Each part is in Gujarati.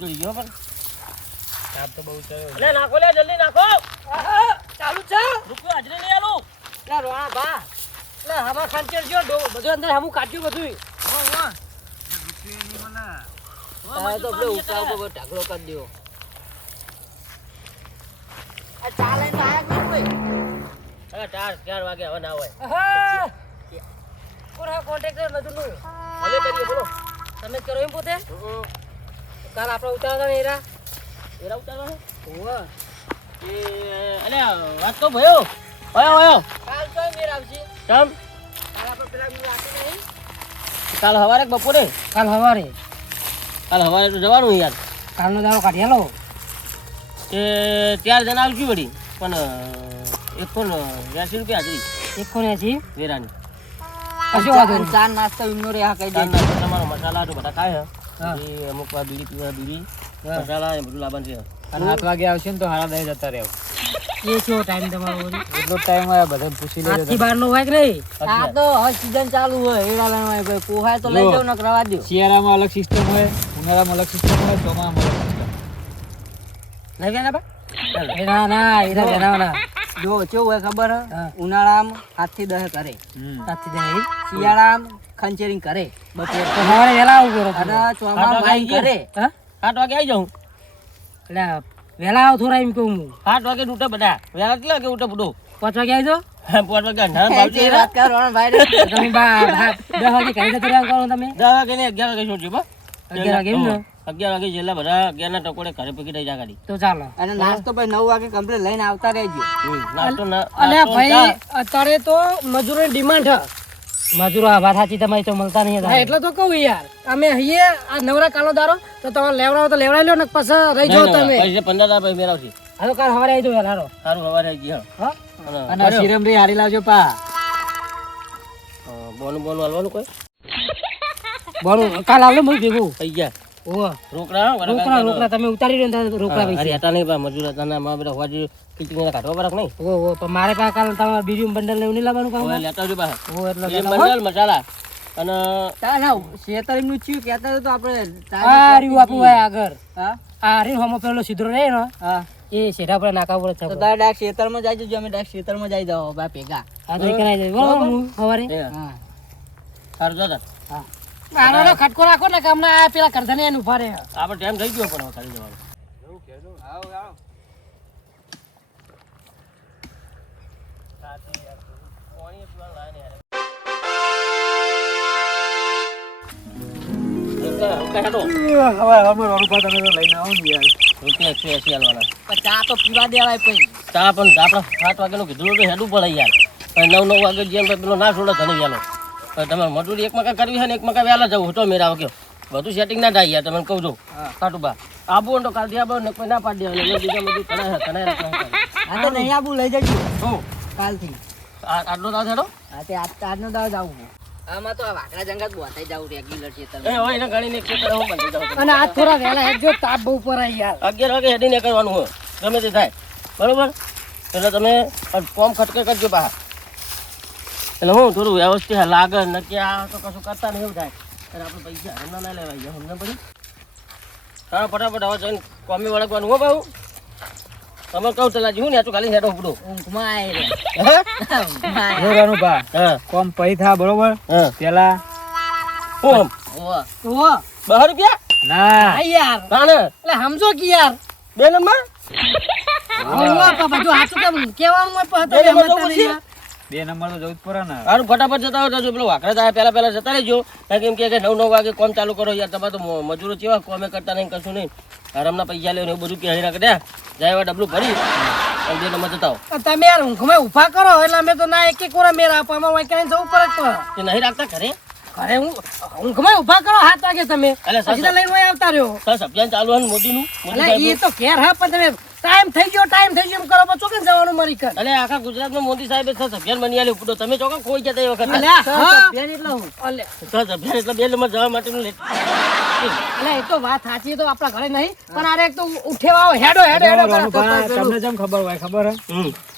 ચડી ગયો પણ તાપ તો બહુ ચડ્યો. અલે નાખો લે જલ્દી નાખો. ચાલુ છે રૂપિયો હાજરી લઈ આલું. લે રોણા બા લે હમા ખાંચર જો બધું અંદર હમું કાઢ્યું બધું રૂપિયા ની મને આ તો પેલો ઉતાવ તો ઢાગલો કરી દ્યો. આ ચાલે તો આયા જ નહીં અરે 4 વાગે હવે ના હોય. કોઈ કોરા કોન્ટ્રાક્ટર બધું નું અમે કરીએ બોલો. તમે કરો એમ પોતે કાલ આપણે ઉતારતા ને એરા એરા ઉતારવા હે? ઓવા એ અલે વાત તો ભયો. ઓયો કાલ તો મેર આવશે તમ કાલ આપણે પેલા બી રાખી નહીં કાલ સવારે કે બપોરે? કાલ સવારે કાલ સવારે તો જવાનું યાર. કાલનો દાડો કાઢી લો તે 4 જણા આવજો વળી પણ 180 રૂપિયા હાજરી 180 વેરાની. કશો વાંધો નહીં. ચા નાસ્તો ઇમનો રે આ કહી દે તમારો મસાલા તો બધા ખાય હા. હે એ અમુક વાર બીડી પીવા બીડી મસાલા એ બધું લાવવાનું છે. અને 7 વાગે આવશે ને તો હારા દઈ જતા રહેવું. એ કેવો ટાઈમ તમારો એટલો ટાઈમ હોય બધા પૂછી લેજો. 8 થી 12 નો હોય કે નહીં? આ તો હવે સીઝન ચાલુ હોય એડા લેવા ભાઈ પોહાય તો લઈ જાવ ને રવા દો. શિયાળામાં અલગ સિસ્ટમ હોય, ઉનાળામાં અલગ સિસ્ટમ હોય, ચોમાસામાં અલગ સિસ્ટમ. લઈ ગયા બા એના ના એના જનાવના જો કેવું હોય ખબર હે ઉનાળામાં 7 થી 10 કરે 7 થી 10 શિયાળામાં ખંચેરિંગ કરે બપોર તો સવારે વેલા આવું કરો અને ચોમાસામાં વાઈ કરે 8 વાગે આવી જાઉં. એટલે વેલા આવ થોડા એમ કહું હું 8 વાગે ઉઠે બધા. વેલા કેટલા વાગે ઉઠે બધું? 5 વાગે આવી જાઓ 5 વાગે ના બાપજી વાત કરો ભાઈ તમે 10 વાગે કઈ જતો રહ્યા કરો તમે 10 વાગે ને 11 વાગે છોડજો બા. 11 વાગે એમ ને 11 વાગે જેલા બધા 11 ના ટકોડે ઘરે પકી દઈ જા ગાડી. તો ચાલો અને નાસ્તો ભાઈ 9 વાગે કમ્પ્લીટ લઈને આવતા રહેજો. નાસ્તો ના અલે ભાઈ અત્યારે તો મજૂરોની ડિમાન્ડ છે. મજૂરો આ વાત સાચી તમારી તો મળતા નહીં. હા એટલે તો કહું યાર અમે અહીંયા આ નવરા કાલો દારો તો તમે લેવડાવો તો લેવડાવી લો ને પછી રહી જાઓ તમે. પૈસા 15 ભાઈ મેરાવથી. હવે કાલ સવારે આવી જાઓ વેલારો. સારું સવારે આવી ગયા. હા અને શિરમ રે હારી લાવજો પા. બોનું હાલવાનું કોઈ બોલો કાલ આવલે મુ ભેગું થઈ ગયા. ઓવા રોકડા રોકડા તમે ઉતારી લો ને રોકડા અરે પૈસા. હતા નહીં બા મજૂર હતા ના માં બધા હોજી કિચિંગ કાઢવા બરાક નહીં. ઓ પણ મારે પાસે કાલ તમારે બીજું બંડલ ને નહીં લાવવાનું કામ. હવે લેતા આવજો બા. ઓ એટલે એ બંડલ મસાલા અને તા ના શેતર નું ચીયું કહેતા તો આપણે આ રીવ આપું હોય આગળ. હા આ રીવ હમો પેલો સીધો રહે ને. હા એ શેઠા પર નાકા પર છે. તો તારે ડાક શેતર માં જાય જો અમે ડાક શેતર માં જાય જાવ બા ભેગા. હા તો કરાઈ જાય બરોબર હું સવારે. હા સારું દાદા. હા આનો ખટકો રાખો ને કામના આ પેલા કરધને એને ઉભા રહે. આપણે ટાઈમ થઈ ગયો પણ હવે ખાલી જવાનું. ચા તો પીવા દેવાય પછી. ચા પણ આપણે 7 વાગે નું કીધું તો હેડું પડે યાર. 9 વાગે જેમ પેલો ના છોડે તને યાલો. તમારે મજૂરી એક મકા કરવી છે ને એક મકા વહેલા જવું તો મેરા વગર બધું સેટિંગ ના થાય યાર. તમે કહું છો કાટું બા આબુ તો કાલથી આબુ ને કોઈ ના પાડી દેવાનું. બીજા બધું કણાય આ તો નહીં આબુ લઈ જજો હું કાલથી. આટલો દાવ હેડો. હા તે આજનો દાવ જાવું. આમાં તો આ વાકડા જંગત બોતાઈ જાવું રેગ્યુલર છે તમે. એ હોય એને ગણીને એક ખેતર હું બંધી જાઉં. અને આ થોડા વહેલા હેડજો તાપ બહુ પર યાર. 11 વાગે હેડીને કરવાનું હોય ગમે તે થાય બરોબર. એટલે તમે કોમ ખટકે કરજો બહાર. એટલે હું થોડું વ્યવસ્થિત લાગે નક્કી આ તો કશું કરતા નહીં એવું થાય. અને આપણે પૈસા હમણાં ના લેવાય જાય હમણાં પડી. હા ફટાફટ હવે જઈને કોમી વળગવાનું હો બાબુ. તમે કહું તો લાજી હું ને તું ખાલી હેડો ઉપડો ઊંઘમાં આય હે જોરાનું પા હા કોમ પૈ થા બરોબર. હા પેલા હું ઓવા ઓવા 12 રૂપિયા ના આ યાર કાણે એટલે સમજો કે યાર 2 નંબર ઓવા પા બધું હાચું કેમ કેવાનું હોય પા બે નંબર તો પછી 2 નંબર તો જવું જ પડે ને. સારું ફટાફટ જતા હોય તો પેલો વાકડા થાય પહેલા જતા રહેજો. કેમ કે 9 વાગે કોમ ચાલુ કરો યાર. તમારે તો મજૂરો કેવા કોમે કરતા નહીં કશું નહીં. આરામના પૈસા લેવું એવું બધું કહી રાખે જાય એવા ડબલું ભરી અને 2 નંબર જતા હો. તમે યાર ઊંઘમાં ઉભા કરો એટલે અમે તો ના એક એક કોરા મેરા આપો અમારે વાંઈ ક્યાંય જવું પડે તો તે નહીં રાખતા ઘરે ઘરે ઊંઘમાં ઉભા કરો 7 વાગે તમે અલે પછી તો લઈને વાંઈ આવતા રહ્યો. સર અભિયાન ચાલુ હોય ને મોદીનું એટલે એ તો ઘેર હા પણ તમે ટાઈમ થઈ ગયો એમ કરો પછી ચોકન જવાનું મરી કર. અલે આખા ગુજરાતમાં મોદી સાહેબે સર અભિયાન બની આલ્યું ઉપડો. તમે ચોકા કોઈ જતા એ વખત અલ્યા હા એટલે હું અલે સર અભિયાન એટલે 2 નંબર જવા માટેનું લેટ. અલે એ તો વાત સાચી એ તો આપણા ઘરે નહીં પણ આરે એક તો ઉઠેવા આવો હેડો જોરાનું પા તમને જેમ ખબર હોય ખબર હે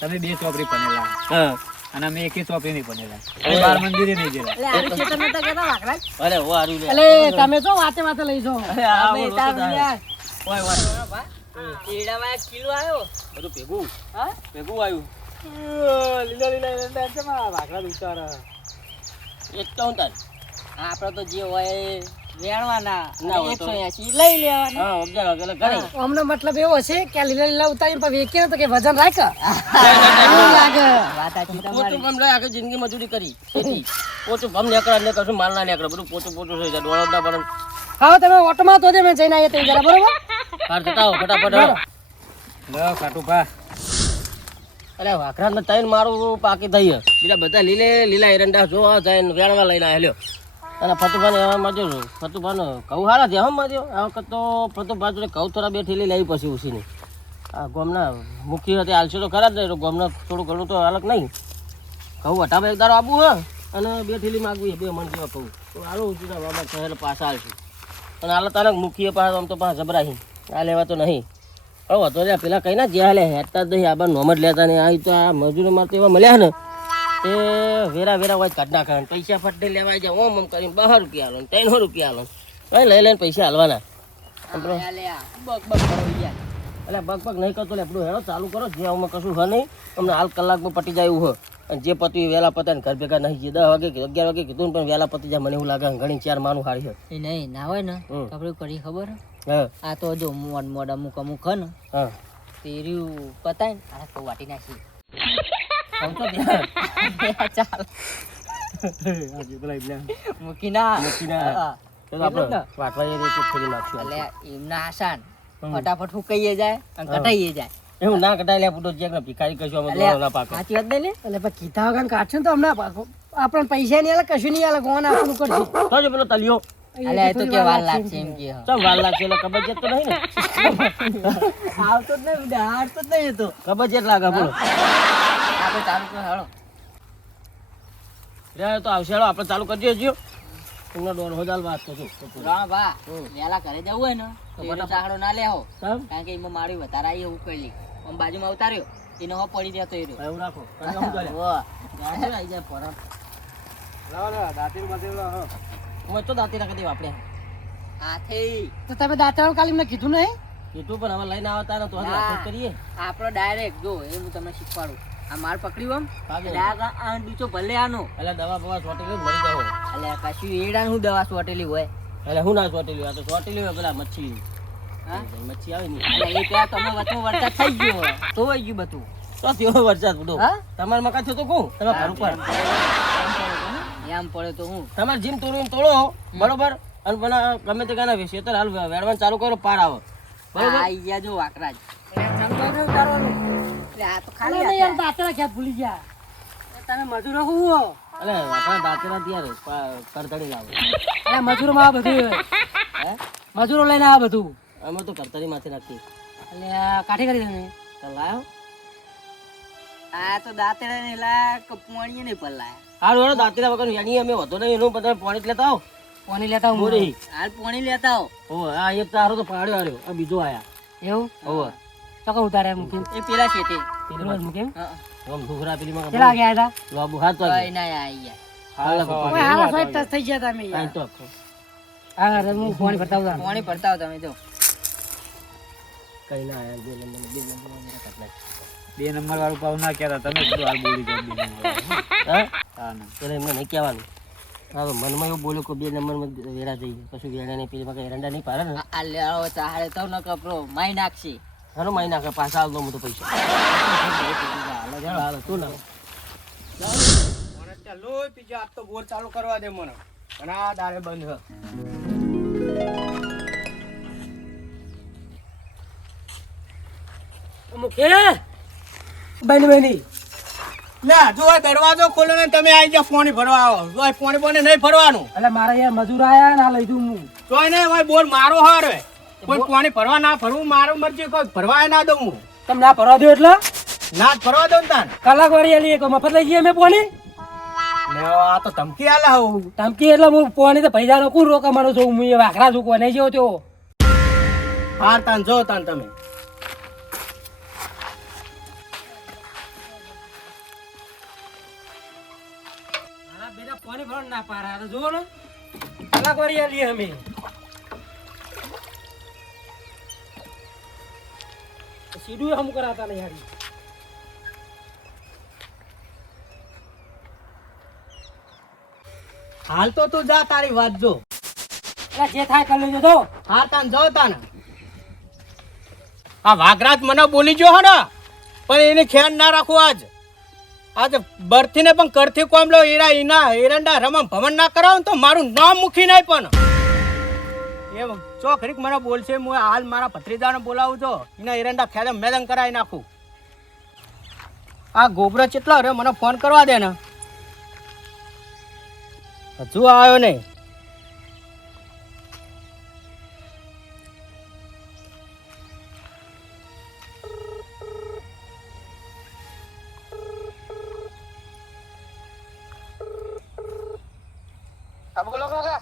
તમે 2 ચોપડી બનેલા હા અને અમે 1 ચોપડી નહીં બનેલા. અને 12 મંદિરે નહીં ગયેલા. એટલે આરે ખેતર નતા કેતા વાકડા. અરે ઓ હારું લે. અલે તમે તો વાતે લઈ જો અરે આ અમે બોલો તાર તો યાર ઓય ઓય શેરડામાં 1 કિલો આવ્યો. બધું ભેગું હા? ભેગું આવ્યું લીલા લીલા એરંડા છે માં વાઘરા ઉતાર. એક તો તાર આપણે તો જે હોય એ વેણવાના. ના હોય તો. 180 લઈ લેવાના. હા અગિયાર વાગે ઘરે અમને મતલબ એવો છે કે આ લીલા લીલા ઉતારીને પછી વેચીએ ને તો કે વજન રાખ એવું લાગે. વાત સાચી પોચું તમારી. ભમ લઈ આખી જિંદગી મજૂરી કરી ખેતી પોચું ભમ નીકળે ને કશું માલ ના નીકળે બધું પોચું થઈ જાય ડોળો ના પડે હવે તમે ઓટોમાં તો મેં જઈને આવીએ તો જરા બરોબર. બહાર જતા આવો ફટાફટ લો ખાટુભા. અરે વાખરા ને તૈન મારું પાકી થઈ છે. બીજા બધા લીલા એરંડા જોવા જાય ને વેણવા લઈને આવ્યો અને ફતુભાને મજૂર ફતુભાને ઘઉં સારા છે હમ મજ્યો આ વખત તો ફતુભા જોડે ઘઉં થોડા બે ઠેલી લાવી પછી ઉસીની આ ગોમના મુખી હતી હાલશે તો ખરા જ નહીં ગોમના થોડું ઘણું તો અલગ નહીં ઘઉં વટામાં એક દારો આપવું હે અને બે ઠેલી માગવી 2 મણ જેવા કહું તો હાલો ઉસીના બાબા શહેર પાછા હાલશું અને હાલ તારે મુખીએ પાસે આમ તો પાસે જબરાહી આ લેવા તો નહીં હવે વધો લે પેલા કઈ ના જ્યાં લે હેઠતા જ નહીં આબા નોમ જ લેતા નહીં આ તો આ મજૂરો મારે તો એવા મળ્યા ને તે વેરા હોય કાઢ નાખે પૈસા ફટને લેવાય જાય ઓમ કરીને 12 રૂપિયા હાલો 300 રૂપિયા હાલો કઈ લઈને પૈસા હાલવાના બક બક કરો યાર. એટલે બગ નહીં કરતો લે આપણું હેડો ચાલુ કરો જે આમાં કશું હ નહીં તમને હાલ કલાકમાં પટી જાય એવું હ અને જે પત્યું વહેલા પતાય ને ઘર ભેગા નહીં જે 10 વાગે 11 વાગે કીધું ને પણ વહેલા પતી જાય મને એવું લાગે ઘણી 4 માનું હારી છે એ નહીં ના હોય ને તો આપણે કરી ખબર હે? હા આ તો જો મોડ અમુક હે ને હા તે રહ્યું પતાય ને આ તો વાટી નાખી. આમ તો ધ્યાન. ચાલ મૂકી ના. હા. તો આપણે વાટવા એ રીતે ફરી નાખશું એટલે એમના આસાન ફટાફટ ફૂકાઈએ જાય અને કટાઈએ જાય. એવું ના કટાય લે ફૂટો જે ભિખારી કશું અમે દોડો ના પાકે સાચી વાત નહીં ને? એટલે પછી કીધા વગર કાઢશે ને તો હમણાં આપણને પૈસા નહીં આલે કશું નહીં આલે કોણ આપણું કરશે. તો જો પેલો તલિયો અલે એ તો કે વાર લાગશે એમ કે હ. ચમ વાર લાગશે એટલે કબજિયાત તો નહીં ને આવતો જ નહીં હારતો જ નહીં એ તો. કબજિયાત લાગે બોલો આપણે ચાલુ કરો હાલો. રે તો આવશે હેડો આપણે ચાલુ કરજો હજી તમને દોડ હોજાલ વાત કરશું રામ બા વહેલા ઘરે જવું હોય ને તો એનો ચાહડો ના લેવો તમ કારણ કે એમાં મારી વધારે આવી ઉકળી આમ બાજુમાં ઉતાર્યો એનો હો પડી જતો એ રહ્યો. એવું રાખો હું કરે વાહ. આવી જાય પરમ અમે તો દાંતી રાખી દેવા આપણે હાથે તો તમે દાંતરાનું કાલી મને કીધું નહીં. કીધું પણ હવે લઈને આવતા ને તો હજી ના. વાત કરીએ આપણો ડાયરેક્ટ જો એ હું તમને શીખવાડું. આ માર પકડ્યું ભાગે. આમ આ ડૂચો ભલે આનો એટલે દવા બવા સોટેલી મરી જાવ એટલે કશું એડાને હું દવા સોટેલી હોય. એટલે હું ના સોટેલી આ તો સોટેલી હોય પેલા મચ્છી હા? મચ્છી આવે ને એટલે એ ત્યાં તમે વચમાં વરસાદ થઈ ગયો તો હોય ગયું બધું. તો થયો વરસાદ બધો હા? તમારે મકા થયો તો કહું તમે ઘર ઉપર એમ પડે તો હું તમારે જીમ તોડો બરોબર અને પેલા ગમે તે ગાના વેચે તો હાલ વેડવાનું ચાલુ કરો પાર આવે બરોબર આઈ ગયા જો વાકરા જ. એટલે આ તો ખાલી અલા નહીં યાર દાંતરા ક્યાં ભૂલી ગયા. તમે મજૂરો હું એટલે આપણા દાંતેરા ત્યારે કરતડી લાવે અલા મજૂરોમાં આ બધું હે મજૂરો લઈને આ બધું અમે તો કરતડી માથે નાખીએ એટલે કાઠી કરી તમે તો લાયો આ તો દાંતેડા ને લા કપવાણીએ નહીં પલાયા. હારું હેડો દાંતેરા વગર એની અમે વધો નહીં એનું બધા પાણી જ લેતા આવો પાણી લેતા હું બોરી હાલ પાણી લેતા આવો. ઓ આ એક તારો તો પાડ્યો હાર્યો આ બીજો આયા એવું ઓવે ચોક્કસ ઉતારે મૂકી એ પેલા છે તે. રોજ મૂકી હા. આમ ઘૂઘરા પેલી માં કેટલા વાગે આવ્યા લોબુ હાથ કઈ વાગે ના આઈ ગયા. હાલ હતા ઓય હારા સોઈટ ટચ થઈ ગયા તમે યાર. કાઈ તો હા રે હું પાણી ભરતા ઉતાર પાણી ભરતા આવો તમે જો. કઈ ના આયા બે નંબર કાઢ નાખ 2 નંબર વાળું પાવ ના કહેતા તમે કીધું હાલ બોલી જાવ 2 નંબર વાળું. હા હા ના એટલે એમને નહીં કહેવાનું હા મનમાં એવું બોલ્યો કે 2 નંબરમાં વેરા થઈ કશું વેરા નહીં પેલી માં એરંડા નહીં પાડે ને આ લેવો ચાહે તો ન કપરો માઈ નાખશે. હાલો માઈ નાખે પાછા આલ દો હું તો પૈસા હાલો જાઓ હાલો તું ના ચાલો પીજા આપ તો બોર ચાલુ કરવા દે મને અને આ દારે બંધ મૂકે બની લે જો આ દરવાજો ખોલો ને તમે આવી જાવ પાણી ભરવા આવો જો પાણી બોને નહીં ભરવાનું એટલે મારા યાર મજૂર આયા ને આ લઈ દઉં હું જોઈ ને ભાઈ બોર મારો હારે કોઈ પાણી ભરવા ના ભરવું મારું મરજી કોઈ ભરવા ના દઉં હું તમે ના ભરવા દો એટલે ના જ ભરવા દઉં ને તાન કલાક વાળી આલી એક મફત લઈ જઈએ અમે પાણી લે આ તો ધમકી આલે હું ધમકી એટલે હું પાણી તો પૈસા નો કોણ રોકા મારો છું હું એ વાખરા છું કોઈ નહીં જેવો તેવો હાર તાન જો તાન તમે બેટા પાણી ભરવા ના પારા જુઓ ને કલાક વાળી આલી અમે સીધું હમ કરાતા નહીં હારી. હાલ તો તું જા તારી વાત જો. એટલે જે થાય કરી લેજો તો. હા તાન જાઓ તાન. આ વાઘરાજ મને બોલી ગયો હો ને, પણ એની ખ્યાલ ના રાખવું આજ બરથી ને પણ કરથી કોમ લો એરંડા રમમ ભમણ ના કરાવો ને તો મારું નામ મૂકી નહીં. પણ એ ચોખરીક મને બોલશે, હું હાલ મારા ભત્રીજાને બોલાવું છો, એના એરંડા ખેલે મેદન કરાવી નાખું. આ ગોબરો કેટલા રે મને ફોન કરવા દે ને. હજુ આવ્યો નહીં. બોલો કાકા.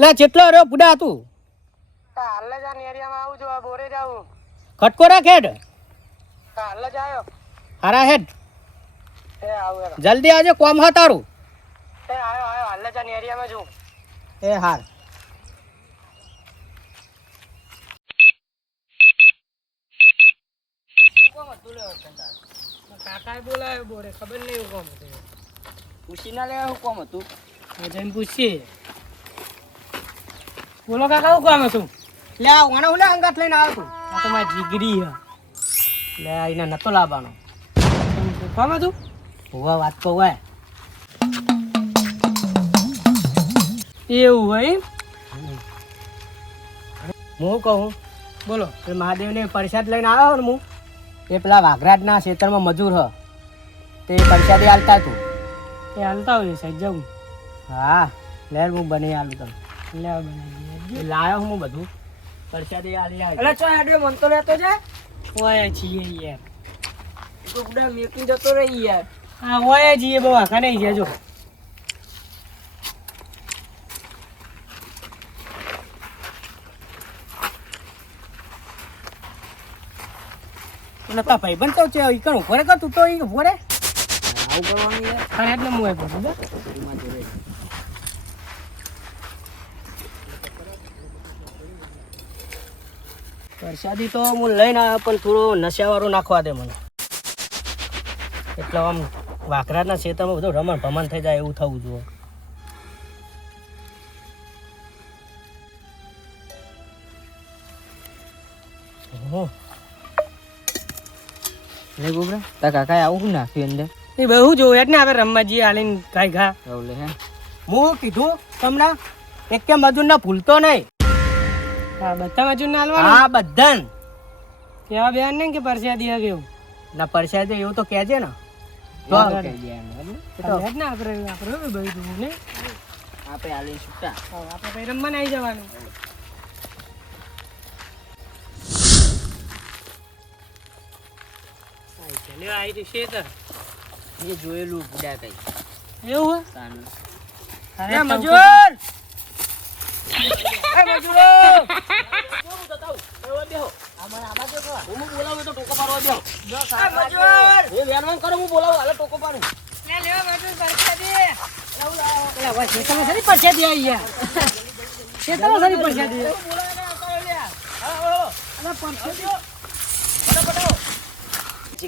લે જેટલો રહ્યો બુડા તું હાલ જ આ નેરિયામાં આવું છું, આ બોરે જાવું. ખટકો રાખ હેડ. હાલ જ આવ્યો. હારા હેડ એ આવું જલ્દી આવજે, કોમ હા તારું. એ આવ્યો હાલ જ આ નેરિયામાં છું. એ હાર. કાકાએ બોલાવ્યો બોરે, ખબર નહીં હું કોમ હતું. પૂછી ના લેવા હું કોમ હતું. જઈને પૂછીએ. બોલો કાકા હું કામ હતું? લે આ ઓને ઓલે અંગાત લઈને આવ્યો તું. આ તો મારી જીગરી હે. લે એને નતો લાવવાનો. કામ હતું? હોવા વાત તો હોય. એવું હોય એમ? હું કહું બોલો. કે મહાદેવને પ્રસાદ લઈને આવ્યો ને હું, એ પેલા વાઘરાજના ખેતરમાં મજૂર હ તે પ્રસાદી હાલતા તું. એ હાલતા હોય સાહેબ જાઉં. હા લેર હું બની આલું તને. લેવા બનાવી. એ લાયો હું બધું પ્રસાદી આલી આવે. એટલે ચો હેડે મન તો લેતો છે. ઓય છીએ યાર. તો બુડા મેકી જતો રહી યાર. હા ઓય છીએ બહુ આખા નહીં છે જો. એટલે તા ભાઈબંધ તો છે ઈ કણ ઉભો રે તું તો ઈ ઉભો રે. આવું કરવાનું યાર. હા એટલે હું આવ્યો છું. એમાં જોડે. પ્રસાદી તો હું લઈને આવ્યો પણ થોડું નશાવાળું નાખવા દે મને, એટલે આમ વાઘરાના ખેતરમાં બધું રમણ ભમણ થઈ જાય એવું થવું જોઈએ. લે ગોબરા તા કાકાએ આવું શું નાખ્યું અંદર. એ બહુ જોવે ને આપણે રમવા જઈએ હાલીને ગાય ઘા. એવું લે હે. હું કીધું તમને એક કે મજૂરને ભૂલતો નહીં. હા બધા મજૂર ને હાલવાનું. હા બધાને કેવા બેન ને કે પરસ્યા કેવું ના પરસાદી એવું તો કહેજે ને. તો કહી દે એમ બરાબર. ને આપણે ભાઈ જોવું ને. આપણે આલી છૂટા. આપણે ભાઈ રમવા આવી જવાનું. એ જોયેલું બુડા કઈ. એવું તાનું. હે મજૂર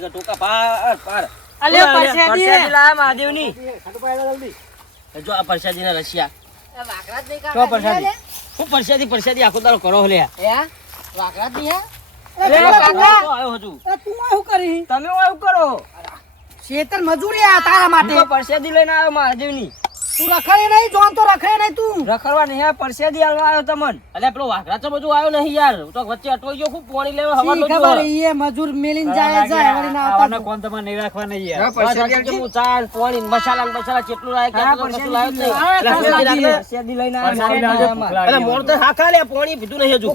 ટોકા પાર પાર. મહાદેવની. જો આ પરસાદી ના રશિયા જો પરસાદી હું પરસાદી આખો દાડો કરો લે. આવ્યો હજુ તમે એવું કરો. શેતર મજૂરી આ તારા માટે. હું તો પરસેદી લઈને આવ્યો મહાદેવની. તું રખડે નહીં જોન તો રખડે નહીં તું. રખડવા નહીં હે પરસેદી આલવા આવ્યો તમને. અલ્યા પેલો વાઘરા તો બધું આવ્યો નહીં યાર, તો વચ્ચે અટવાઈ ગયો ખૂબ પાણી લેવા હવા શી ખબર ઈ મજૂર મેલીને જાય વળી ના આવતા. કોણ તમારે નહીં રાખવા નહીં હું ચાલ પાણી મસાલા કેટલું લાગે કશું લાવ્યો જ નહીં. પરસેદી લઈને આવ્યો. અરે મોર તો હાકા લે પાણી પીધું નહીં હજુ.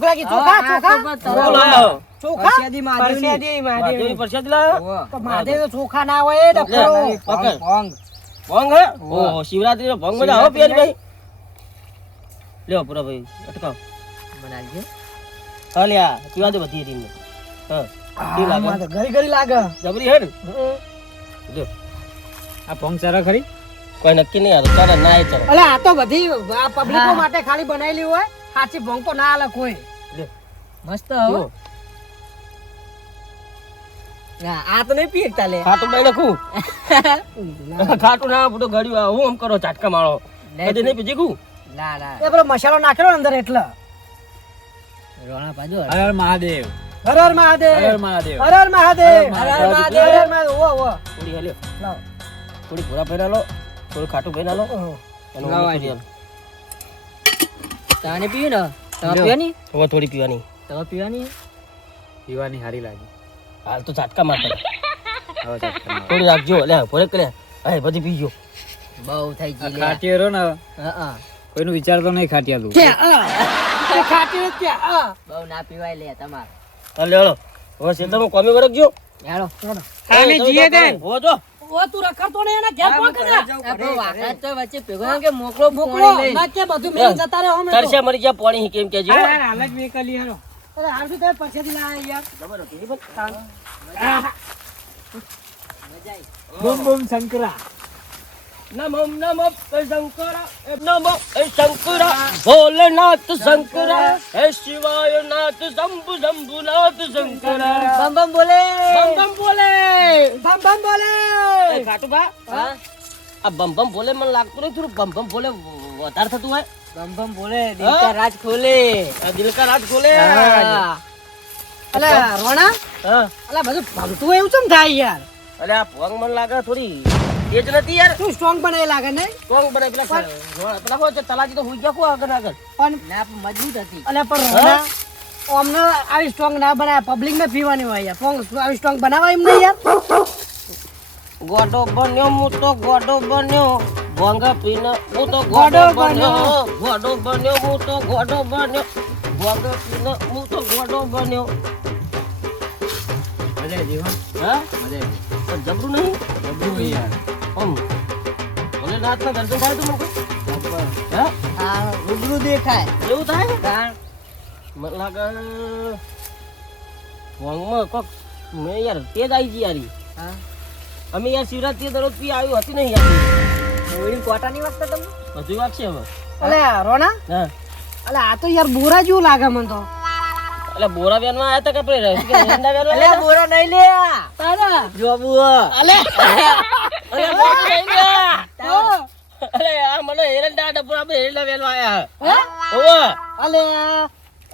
ચોખા પરસેદી મહાદેવની. મહાદેવની પરસાદી લાવ્યો. તો મહાદેવ તો ચોખા ના હોય ડફરો. પકડ. ભોંગ. ભંગ હે ઓહો શિવરાત્રી નો ભંગ બધા હો પેરી ભાઈ. લ્યો પૂરા ભાઈ અટકાવ બનાવજો. હાલ્યા પીવા દે બધી રીંગ. હા ઈ લાગે ઘરી ઘરી લાગે. જબરી હે ને. લ્યો આ ભોંગ ચારા ખરી. કોઈ નક્કી નહીં હાલ તારે ના ચાલે. અલે આ તો બધી આ પબ્લિકો માટે ખાલી બનાવેલી હોય. સાચી ભોંગ તો ના આલે કોઈ. મસ્ત લ્યો. આ તો નહીં પી એકતા લે ખાટું બાઈ નાખું ખાટું ના બધું ગળ્યું આ હું આમ કરો ઝાટકા મારો કદી નહીં પીજી કું ના ના એ પેલો મસાલો નાખેલો અંદર એટલે રોણા પાજો હર હર મહાદેવ હર હર મહાદેવ હર હર મહાદેવ હર હર મહાદેવ હર હર મહાદેવ. હર હર મહાદેવ ઓ ઓ થોડી હાલ્યો લાવ થોડી ભૂરા પહેરા લો થોડું ખાટું પહેરા લો અને લાવ થોડી હાલ. તાને પીયું ને તમે પીવાની હવે થોડી પીવાની તમે પીવાની પીવાની હારી લાગી હાલ તો ઝાટકા મારતા હવે ચાલ થોડી રાખજો લે ભોરે કરે હા બધી પીજો બહુ થઈ ગઈ લે ખાટીયો રહ્યો ને હા કોઈનું વિચારતો નહીં ખાટિયા તું એ ખાટી નથી ત્યાં બહુ ના પીવાય લે તમાર હાલ લે હાલો હવે શેતામાં કોમી વરખજો હેલો ખાને જીએ દે હો જો ઓ તું રખડતો ને એના ઘેર કોણ કરે આપણો વાકાત તો વચ્ચે ભેગો થયો કે મોકલો મોકલો મોકલો ના કે બધું મેં જતા રહે હમ તરસે મરી જા પાણી કેમ કેજો હાલત મે કલી હેરો અરે હાલ શું તે પરસેથી લાયા યાર ખબર હતી પણ બૂમ બૂમ શંકરા નમો નમો શંકરા નમો શંકરા ભોલેનાથ શંકરા હે શિવાય નાથ શંભુ શંભુનાથ શંકરા બમ બમ બોલે બમ બમ બોલે બમ બમ બોલે એ ખાટુભા હા આ બમ બમ બોલે મને લાગતું નહીં થોડું બમ બમ બોલે વધારે થતું હોય બમ બમ બોલે દિલકા રાજ ખોલે આ દિલ કા રાત ખોલે હા. અલે રોણા હા અલે બધું ભમતું એવું ચમ થાય યાર અરે આ ભોંગ મને લાગે થોડી તેજ નથી યાર તું સ્ટ્રોંગ બનાવી લાગે ને કોણ બને પેલા પેલા હોય તલાજી તો હુઈ ગયા કો આગળ આગળ પણ ના પણ મજબૂત હતી અલે પણ રોણા અમને આવી સ્ટ્રોંગ ના બનાવે પબ્લિક માં પીવાની હોય યાર આવી સ્ટ્રોંગ બનાવાય એમ નહીં યાર ગોડો બન્યો હું તો ગોડો બન્યો ભોંગ પીને હું તો ગોડો બન્યો ગોડો બન્યો હું તો ગોડો બન્યો ભોંગ પીને હું તો ગોડો બન્યો મજા જીવન હા મજા પણ જબરું નહીં જબરું યાર આમ ભોલેનાથના દર્શન થાય તો મને હા આ રૂબરૂ દેખાય એવું થાય કારણ મને લાગે ભોંગમાં કોક મેં યાર તેજ આવી ગઈ યારી હા અમે યાર શિવરાત્રી દરરોજ પી આવ્યું હતી નહીં યાર ઓળી કોટાની વખતે તમે બધું વાગશે હવે અલે રોણા હા અલે આ તો યાર બોરા જેવું લાગે મને તો એટલે બોરા વેનમાં આવ્યા હતા કે આપણે શું કે એરંડા વેનમાં અલે આવ્યા બોરા નહીં લે તારા જોબુ અલે હતા? અરે બોરા નહીં ગયા. ઓ, અરે આ મને એરંડા ડબ્બા આપણે એરંડા વેનમાં આવ્યા ઓવે અલે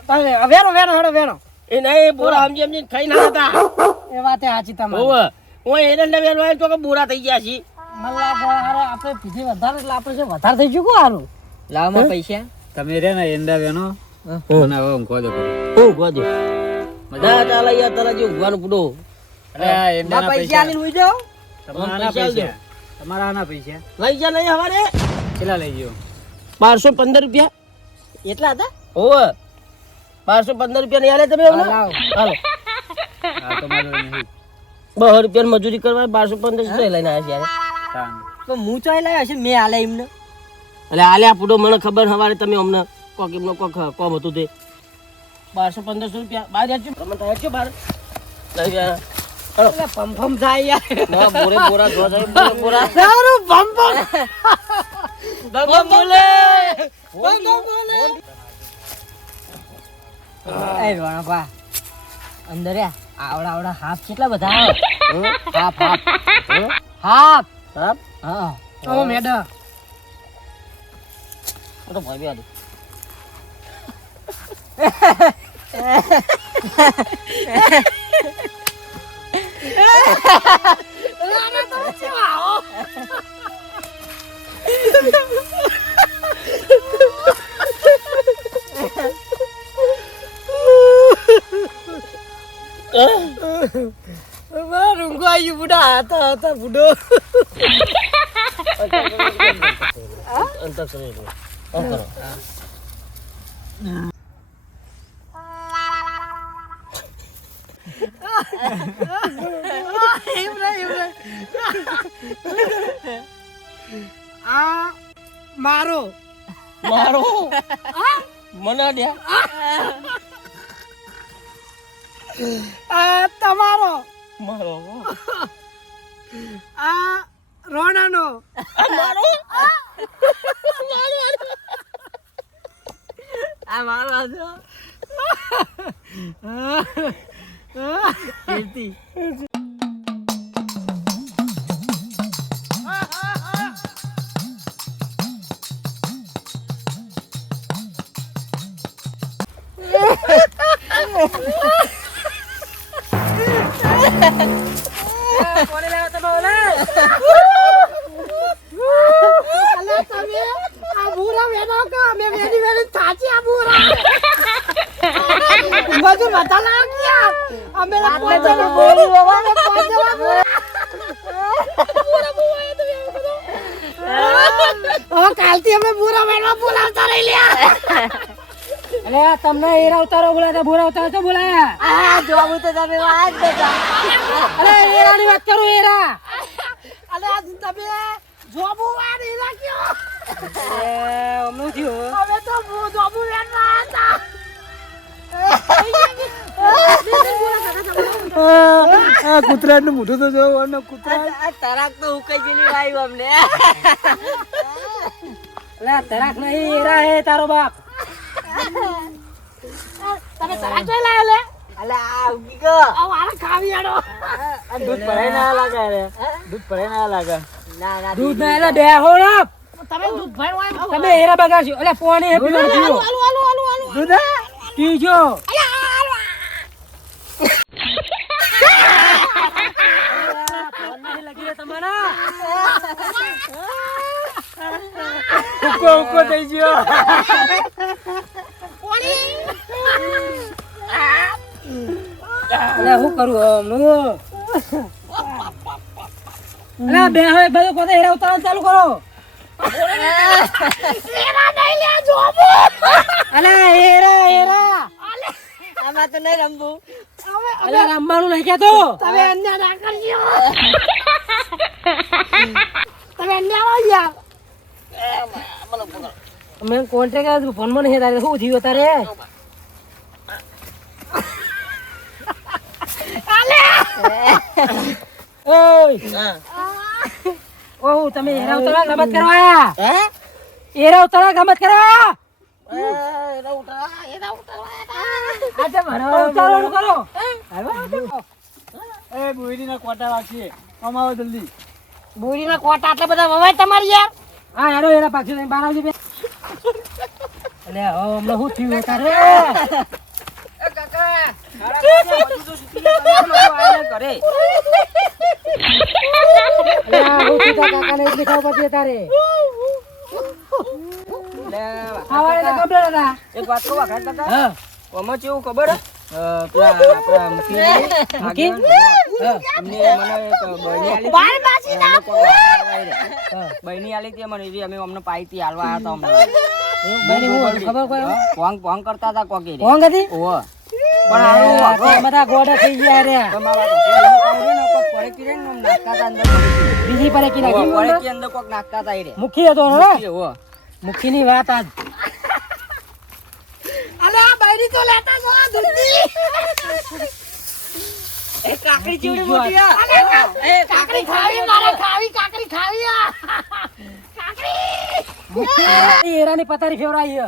તારે વેરો વેરો હડો વેરો એ નહીં બોરા સમજી સમજીને ખાઈ ના હતા એ વાતે સાચી તમારી ઓવે હું એરંડા વેનમાં આવ્યો તો કે બોરા થઈ ગયા છે મને લાગે અરે આપણે પીધી વધારે એટલે આપણે શું વધારે થઈ ગયું હારું લાવમાં પૈસા તમે રે ને એંડા વેનો ના હવે ઊંઘવા દો કરો હું ગોજો ના ચાલે યાર તારા જેવું ઊંઘવાનું પૂડો અરે આ એંડાના પૈસા પૈસા આલીને ઉઈ જાઓ તમારા પૈસા પૈસા તમારા આના પૈસા લઈ જા નહીં હવારે કેટલા લઈ ગયો 1215 રૂપિયા એટલા હતા ઓવે 1215 રૂપિયા નહીં આલે તમે હમણાં? લાવ. હાલો આ તો મારો નહીં 200 રૂપિયા મજૂરી કરવા 1215 રૂપિયા લઈને આવ્યા છે યાર તાન તો હું ચાઈ લાવ્યો છે મેં આલે એમને એટલે આલ્યા પૂડો મને ખબર હવારે તમે અમને કોક એમનો કોક કોમ હતું તે 1200-1500 રૂપિયા બહાર યાર તમે તો હેઠો બહાર લઈ ગયા હાલો એટલે ભમ થાય યાર ના બોરે બોરા ધો જાય બોરે બોરા સારું ભમ ભમ બમ બોલે એ રોણા બા અંદર આ આવડા આવડા હાફ કેટલા બધા આવે હાફ હાફ હાફ હા હા ઓ મેડમ તો ભાઈ બી આદુ રૂંગો આવી બુડા હતા હતા બુડો અંતર સમય ઓફ કરો આ મારો મારો મના દે આ તમારો મારો આ રોણાનો મારો આ મારો હતો કીર્તિ કોને લાવ્યો તમે ઓલે? અલે તમે આ ભૂરા વેનો કે અમે વેની વેની થાચી આ ભૂરા મજૂર બધા લાગ્યા અમે પોચેલા બોલી બાબા પોચેલા ભૂરા ભૂરા એ તો ઓ કાલથી અમે ભૂરા વેનો બોલાવતા રહી લ્યા અલે તમને એરા ઉતારો બોલાતા ભૂરા ઉતારો તો બોલાયા. આ જોવું તો તમે વાત દેતા અલે એરાની વાત કરું એરા. અલે આ તમે જોબુ વાડ ઈલા કયો અમનું થયું. હવે તો જોબુ વેનવા હતા આ કૂતરાનું મોઢું તો જોવાનું કૂતરા આ તરાક તો ઉકાઈ ગયેલી વાયુ અમને. અલે તરાક નહીં એરા હે તારો બાપ. તમે તરા જોઈ લાયો લે અલે આ ઉગી ગયો. આ વાળા ખાવી આડો દૂધ ભરાય ના લાગે રે. દૂધ ભરાય ના લાગે. ના દૂધ ના એટલે બેહો ને. તમે દૂધ ભરવા તમે એરા બગાડશો. અલે પાણી હે પીવાનું પીવો. આલુ આલુ આલુ આલુ દૂધ પીજો. ઉકો થઈ ગયો. અલે હું કરું હમનું? અલે બે હોય બધું પોતે એરા ઉતારવાનું ચાલુ કરો. અલે એરા એરા આમાં તો નહીં રમવું. અલે રમવાનું નહીં કેતો. તમે અન્ય ના કરજો તમે અન્ય આવો યાર અમે કોન્ટ્રાક્ટ ફોનમાં નહીં તારે શું થયું તારે? ઓય ઓહ તમે એરા ઉતારવા ગમત કરવા આયા? એરા ઉતારવા ગમત કરવા આજે ભરવા ઉતારવાનું કરો. એ બોયડીના કોટા રાખીએ આમ આવો જલ્દી. બોરીના કોટા આટલા બધા વવાય તમારી યાર હા હેરો એરા પાછું લઈને બહાર આવજો બે. અલે હમણાં શું થયું તારે? કાકાને એટલી ખબર પડતી તારે. ખાવાને તો કમ્પ્લેટ હતા. એક વાત કહું આખા કાકા હા આમાં કેવું ખબર હે? પેલા આપણા મૂકી? એમને મને એક બહેની આલી બાર બાજી ના બહેની આલી હતી મને એવી અમે અમને પાઈતી હાલવા આવ્યા હતા અમને બની હું ખબર કોઈ પોંગ પોંગ કરતા હતા કોકી રે કોણ હતી? ઓહો પણ આનું બધા ગોડા થઈ ગયા રે. બીજી પર એકી નાખી અંદર કોક નાખતા હતા એ રે મુખી હતો ને? ઓહો મુખી ની વાત આજ. અલે આ બૈરી તો લેતા જો દુલ્લી એ કાકડી ચીવડી મોટી આ અલે કાકડી ખાવી મારે ખાવી કાકડી ખાવી આ કાકડી એરાની પતારી ફેવરાઈ છે.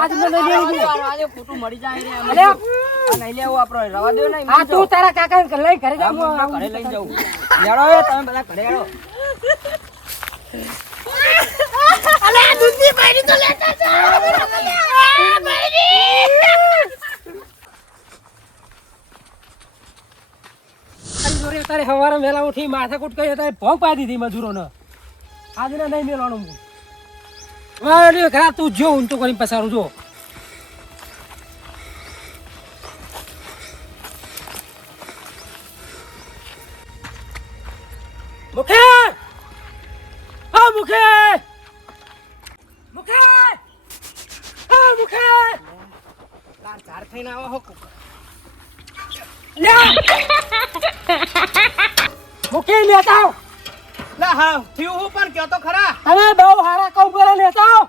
આજ મને લઈ લેવું છે. આજે ખોટું મરી જાય રે અલે આ નહીં લેવું આપણો રવા દેવ નહીં આ તું તારા કાકા લઈ ઘરે જા. ઘરે લઈને જવું યારો તમે બધા ઘરે આવો અલે આ દુલ્લી બૈરી તો લેતા જો બૈરી તારે સવારે વહેલા ઉઠી માથાકૂટ કરી તારે ભોંગ પાડી દીધી મજૂરોને. આજે નહીં મેળવાનું. ખરાબ તું જો ઊંચો કરીને પસારું જો. મુખે હા મુખે મુખે હા મુખે ચાર થઈને આવો હો મુખે લેતા આવ. લા હા થયું હું પણ કયો તો ખરા તમે બહુ હારા કઉ કરે લેતા આવ.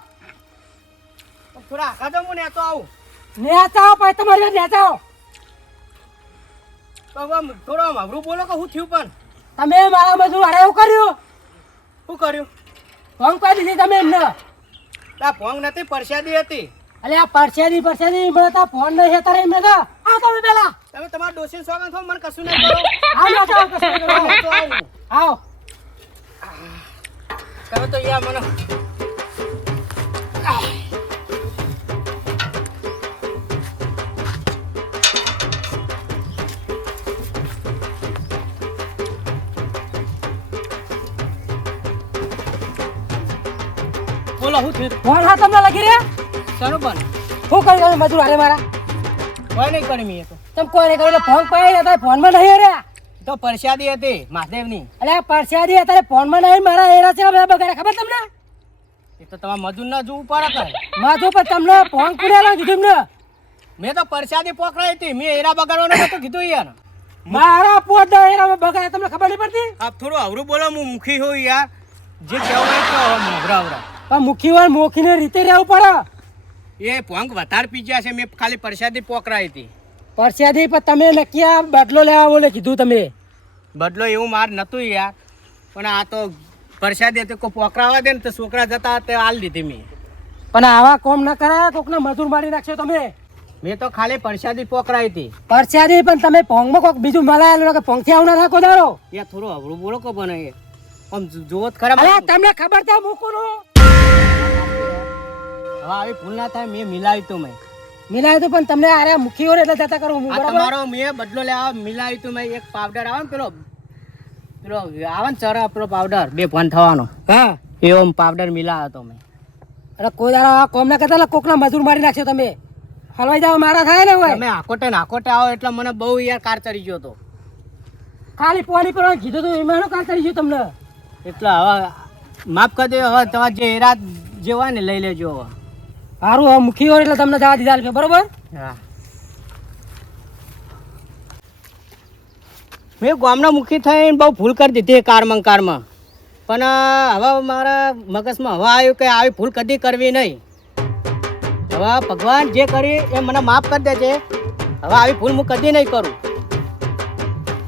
થોડા આખા તો હું નેતો આવું નેતા આવ પછી તમારી નેતા આવ. તો હવે થોડો માવરું બોલો કે હું થયું પણ તમે મારા મજૂર હારે એવું કર્યું? શું કર્યું ભોંગ પાડી દીધી તમે એમને. આ ભોંગ નથી પરસાદી હતી અલે આ પરસેદી મને તા ફોન નહીં છે તારે એમને કા આવ તમે પેલા તમે તમારા ડોસીન સોગન થો મને કશું નહીં કરો આવ ના જાવ કશું હું તો આવું આવ. તમે તો યાર મને બોલો હું થયું ફોન હા તમને લગી રે સરું પણ શું કરી તમે મજૂર હારે મારા કોઈ નહીં કરી મેં તો તમે કોઈ નહીં કર્યું ફોન પાડી હતા ફોનમાં નહીં રે તો પરસાદી હતી મહાદેવની અલ્યા પરસાદી અત્યારે ફોનમાં નહીં મારા એરા છે બધા બગાડે ખબર તમને એ તો તમારે મજૂર ના જોવું પડે કાંઈ. માથું પર તમને ફોન કુડેલો કીધું ને મેં તો પરસાદી પોકરાઈ હતી મેં એરા બગાડવાનું નતું કીધું યાર મારા પોત એરા બગાડે તમને ખબર નહીં પડતી આપ થોડું અવરું બોલો હું મુખી હોઉં યાર જે કહેવાય તો મોગરા અવરા પણ મુખી હોય મોખીને રીતે રહેવું પડે એ ભોંગ વધારે પી ગયા છે મેં ખાલી પરસાદી પોકરાઈ હતી પરસાદી પણ તમે નક્કી આ બદલો લેવા બોલે કીધું તમે બદલો એવું માર નતું યાર પણ આ તો પરસાદી હતી કોઈ પોકરાવા દે ને તો છોકરા જતા તે હાલ દીધી મેં પણ આવા કોમ ના કરાય કોકને મજૂર મારી નાખશો તમે મેં તો ખાલી પરસાદી પોકરાઈ હતી પરસાદી પણ તમે પોંગમાં કોક બીજું મલાયેલું કે પોંગથી આવના રાખો દારો યાર થોડું અવરું બોલો કો પણ એ આમ જોવો જ ખરા અરે તમને ખબર છે મૂકું હવે આવી ભૂલ ના થાય મેં મિલાવી તું મેં મિલાય તો પણ તમને આરે મુખી હોય એટલે જતા કરું હું આ બરાબર તમારો મેં બદલો લેવા મિલાવી તું મેં એક પાવડર આવે ને પેલો પેલો આવે ને ચરા પેલો પાવડર 2 ફોન થવાનો હા એવો પાવડર મિલાવ્યો તો મેં અરે કોઈ દાડો આ કોમ ના કરતા કોકના મજૂર મારી નાખશો તમે હલવાઈ જાવ મારા થાય ને હોય તમે આકોટે આવો એટલે મને બહુ યાર કાર ચડી ગયો તો ખાલી પાણી પર કીધું તું એમાં કાલ કરી છું તમને એટલે હવે માફ કરી દે હવે તમારે જે હેરા જે હોય ને લઈ લેજો હવે સારું હવે મુખી હોય એટલે તમને જવા દીધા છે બરોબર હા મેં ગામના મુખી થઈને બહુ ભૂલ કરી દીધી કારમાં પણ હવે મારા મગજમાં હવે આવ્યું કે આવી ભૂલ કદી કરવી નહીં હવે ભગવાન જે કરી એ મને માફ કરી દે છે હવે આવી ભૂલ હું કદી નહીં કરું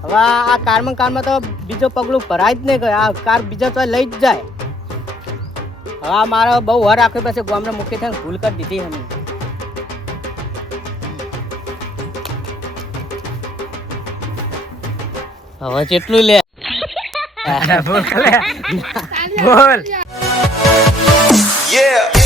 હવે આ કારમાં તો બીજો પગલું ભરાય જ નહીં આ કાર બીજો તો લઈ જ જાય હવે આ મારો બહુ વર રાખ્યો પછી ગામના મુખી થઈને ભૂલ કરી દીધી અમે હવે જેટલું લે બોલ Yeah.